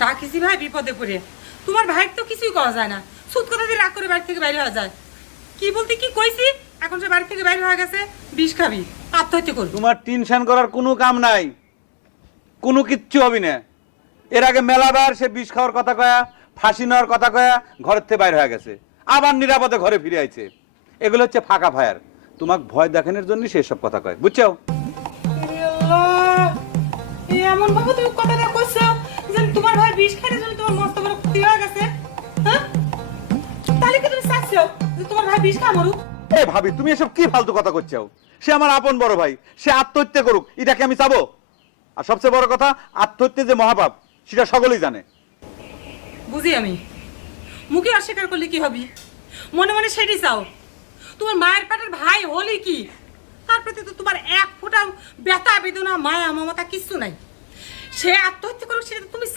ডাকিছি ভাই বিপদে পড়ে, তোমার ভাই তো কিছুই করা যায় না, সুদ কথা দিয়ে রাগ করে বাড়ি থেকে বাইরে হয়ে যায়। কি বলতে কি কইছি, এখন সে বাড়ি থেকে বাইরে হয়ে গেছে, বিষ খাবি, আত্মহত্যা করবি। তোমার টেনশন করার কোনো কাম নাই, কোনো কিচ্ছু হবি না। এর আগে মেলাবার সে বিষ খাওয়ার কথা কয়া, ফাঁসি নেওয়ার কথা কয়া ঘরের থেকে বাইরে হয়ে গেছে, আবার নিরাপদে ঘরে ফিরে আইছে। এগুলো হচ্ছে ফাঁকা ফায়ার, তোমাকে ভয় দেখানোর জন্য সে সব কথা কয়, বুঝছো? এমন ভাবে তুমি কথাটা কইছো যে তোমার ভাই বিষ খাইতে জন্য তোমার মস্ত বড় ক্ষতি হয়ে গেছে। হ্যাঁ, তাহলে কি তুমি চাচ্ছো যে তোমার ভাই বিষ খা মরুক? এ ভাবি, তুমি এসব কি ফালতু কথা করছো? সে আমার আপন বড় ভাই, সে আত্মহত্যা করুক, এটাকে আমি চাবো? আর সবচেয়ে বড় কথা, আত্মহত্যা যে মহাপাপ সেটা সকলেই জানে। বুঝি আমি, মুখে অস্বীকার করলে কি হবি, মনে মনে সেটাই চাও। তোমার মায়ের পেটের ভাই হলি কি, তার প্রতি তো তোমার এক ফোঁটা ব্যথা বেদনা মায়া মমতা কিচ্ছু নাই। সে আত্মহত্যা করুক, সেটা তুমি